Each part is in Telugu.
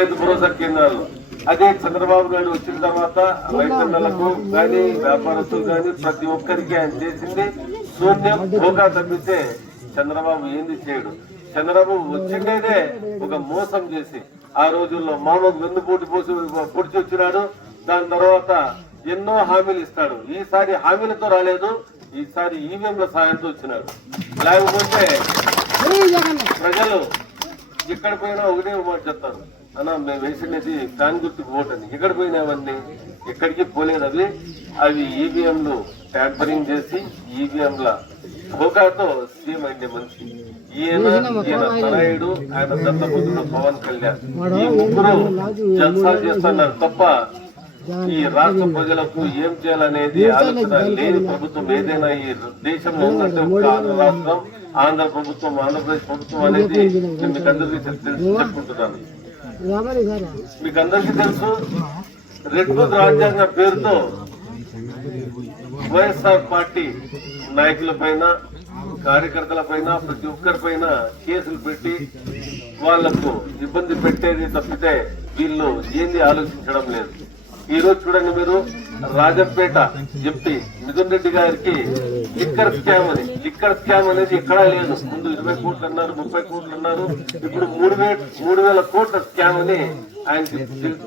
రైతు భరోసా కేంద్రాలు అదే చంద్రబాబు నాయుడు వచ్చిన తర్వాత రైతన్నలకు కానీ వ్యాపారస్తులు కానీ ప్రతి ఒక్కరికి ఆయన చేసింది శూన్యం భోగా తప్పితే చంద్రబాబు ఏంది చేయడు చంద్రబాబు వచ్చిండేదే ఒక మోసం చేసి ఆ రోజుల్లో మౌనం పూటి పోసి పొడిచి వచ్చినాడు దాని తర్వాత ఎన్నో హామీలు ఇస్తాడు ఈసారి హామీలతో రాలేదు ఈసారి ఈవీఎంల సాయంతో వచ్చినాడు లేకపోతే ప్రజలు ఎక్కడ పోయినా ఒకటే మాట చెప్తారు అన్నా మేము వేసినది దాని గుర్తు ఓటు అని ఎక్కడ పోయినావన్నీ ఎక్కడికి పోలేదు అవి అవి ఈవీఎంలు ట్యాంపరింగ్ చేసి ఈవీఎంల హోకాతో సీఎం అయింది మనిషి ఈయన ఈయన తనయుడు ఆయన దత్తపుత్రుడు పవన్ కళ్యాణ్ ఈ ముగ్గురు జల్సా చేస్తున్నారు తప్ప ఈ రాష్ట్ర ప్రజలకు ఏం చేయాలనేది ఆలోచన లేని ప్రభుత్వం ఏదైనా ఈ దేశంలో ఉందంటే ఆంధ్ర రాష్ట్రం ఆంధ్ర ప్రభుత్వం ఆంధ్రప్రదేశ్ ప్రభుత్వం అనేది మీకు అందరికీ చెప్పుకుంటున్నాను మీకు అందరికీ తెలుసు రెడ్బుల్ రాజ్యాంగ పేరుతో వైఎస్ఆర్ పార్టీ నాయకుల పైన కార్యకర్తల పైన ప్రతి ఒక్కరి కేసులు పెట్టి వాళ్లకు ఇబ్బంది పెట్టేది తప్పితే వీళ్ళు ఏంది ఆలోచించడం లేదు ఈ రోజు చూడండి మీరు రాజంపేట ఎంపీ మిథున్ రెడ్డి గారికి లిక్కర్ స్కామ్ అని లిక్కర్ స్కామ్ అనేది ఎక్కడా లేదు ముందు ఇరవై కోట్లు అన్నారు ముప్పై కోట్లు అన్నారు ఇప్పుడు మూడు వేల మూడు వేల కోట్ల స్కామ్ అని ఆయన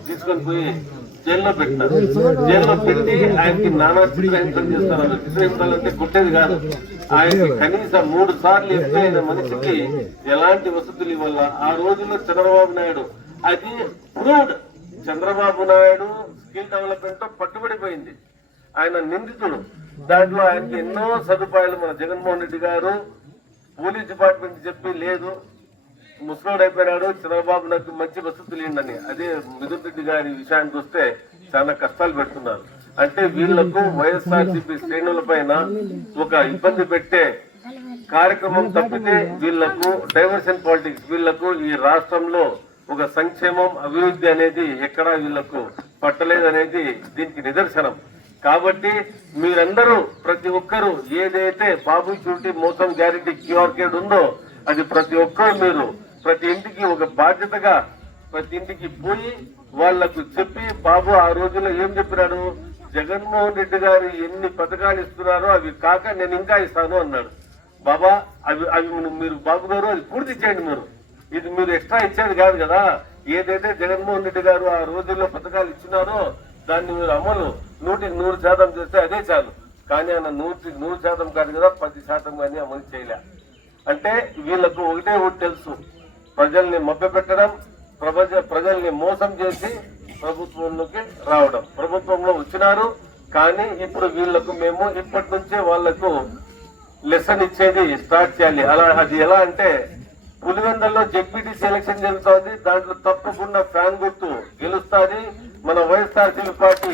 తీసుకొని పోయి జైల్లో పెట్టినారు జైల్లో పెట్టి ఆయనకి నానా చిత్రహింసలు చేస్తున్నారు చిత్రహింసలు అంటే కొట్టేది కాదు ఆయనకి కనీసం మూడు సార్లు ఎప్పుడు మనిషికి ఎలాంటి వసతులు ఇవ్వాల ఆ రోజుల్లో చంద్రబాబు నాయుడు అది proved Chandrababu Naidu skill development తో పట్టుబడిపోయింది ఆయన నిందితుడు దాంట్లో ఆయనకి ఎన్నో సదుపాయాలు మన జగన్మోహన్ రెడ్డి గారు పోలీస్ డిపార్ట్మెంట్ చెప్పి లేదు ముసలోడు అయిపోయినాడు చంద్రబాబు నాకు మంచి వసతి లేదని అదే మిథున్ రెడ్డి గారి విషయానికి వస్తే చాలా కష్టాలు పెడుతున్నారు అంటే వీళ్లకు వైఎస్ఆర్సీపీ శ్రేణుల పైన ఒక ఇబ్బంది పెట్టే కార్యక్రమం తప్పితే వీళ్లకు డైవర్షన్ పాలిటిక్స్ వీళ్లకు ఈ రాష్ట్రంలో ఒక సంక్షేమం అభివృద్ధి అనేది ఎక్కడా వీళ్లకు పట్టలేదనేది దీనికి నిదర్శనం కాబట్టి మీరందరూ ప్రతి ఒక్కరూ ఏదైతే బాబు చూటి మోసం గ్యారెంటీ క్యూఆర్ కోడ్ ఉందో అది ప్రతి ఒక్కరు మీరు ప్రతి ఇంటికి ఒక బాధ్యతగా ప్రతి ఇంటికి పోయి వాళ్లకు చెప్పి బాబు ఆ రోజుల్లో ఏం చెప్పినాడు జగన్మోహన్ రెడ్డి గారు ఎన్ని పథకాలు ఇస్తున్నారో అవి కాక నేను ఇంకా ఇస్తాను అన్నాడు బాబా అవి అవి మీరు బాబు గారు అది పూర్తి చేయండి మీరు ఇది మీరు ఎక్స్ట్రా ఇచ్చేది కాదు కదా ఏదైతే జగన్మోహన్ రెడ్డి గారు ఆ రోజుల్లో పథకాలు ఇచ్చినారో దాన్ని మీరు అమలు నూటికి నూరు శాతం చేస్తే అదే చాలు కానీ ఆయన నూటికి నూరు శాతం కాదు కదా పది శాతం కానీ అమలు చేయలే అంటే వీళ్ళకు ఒకటే ఒకటి తెలుసు ప్రజల్ని మభ్యపెట్టడం ప్రపంచ ప్రజల్ని మోసం చేసి ప్రభుత్వంలోకి రావడం ప్రభుత్వంలో వచ్చినారు కానీ ఇప్పుడు వీళ్లకు మేము ఇప్పటి నుంచే వాళ్లకు లెసన్ ఇచ్చేది స్టార్ట్ చేయాలి అలా అది ఎలా అంటే పులివెందల్లో జెడ్పీటీసీ ఎలక్షన్ జరుగుతుంది దాంట్లో తప్పకుండా ఫ్యాన్ గుర్తు గెలుస్తుంది మన వైఎస్ఆర్సీపీ పార్టీ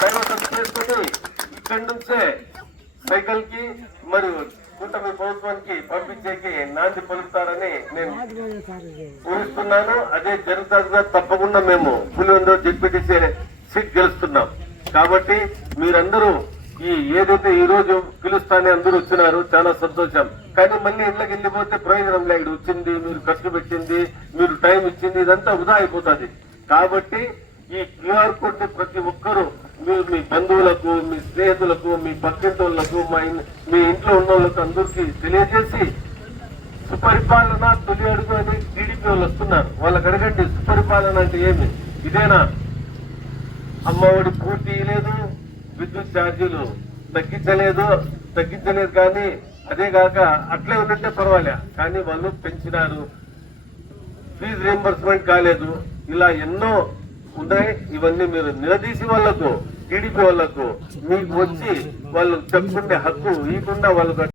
కైవసం చేసుకుని ఇక్కడి నుంచే సైకిల్ కి మరియు కూటమి ప్రభుత్వానికి పంపించేకి నాంది పలుకుతారని నేను ఊహిస్తున్నాను అదే జరుగుతుందిగా తప్పకుండా మేము పులివెందలో జెడ్పీటీసీ సీట్ గెలుస్తున్నాం కాబట్టి మీరందరూ ఈ ఏదైతే ఈ రోజు పిలుస్తానే అందరూ వచ్చినారు చాలా సంతోషం కానీ మళ్ళీ ఇళ్ళకి వెళ్ళిపోతే ప్రయోజనం లేదు వచ్చింది మీరు ఖర్చు పెట్టింది మీరు టైం ఇచ్చింది ఇదంతా వృధా అయిపోతుంది కాబట్టి ఈ క్యూఆర్ కోడ్ ని ప్రతి ఒక్కరూ మీరు మీ బంధువులకు మీ స్నేహితులకు మీ పక్కింటోళ్లకు మీ ఇంట్లో ఉన్న వాళ్ళకు అందరికీ తెలియజేసి సుపరిపాలన తొలి అడుగు అని టీడీపీ వాళ్ళు వస్తున్నారు వాళ్ళకి అడగండి సుపరిపాలన అంటే ఏమి ఇదేనా అమ్మఒడి పూర్తి లేదు విద్యుత్ ఛార్జీలు తగ్గించలేదు తగ్గించలేదు కానీ అదే కాక అట్లే ఉన్నట్టే పర్వాలే కానీ వాళ్ళు పెంచినారు ఫీజు రీంబర్స్మెంట్ కాలేదు ఇలా ఎన్నో ఉన్నాయి ఇవన్నీ మీరు నిలదీసి వాళ్ళకు టీడీపీ వాళ్ళకు మీకు వచ్చి వాళ్ళు చెప్పుకునే హక్కు ఇవ్వకుండా వాళ్ళకు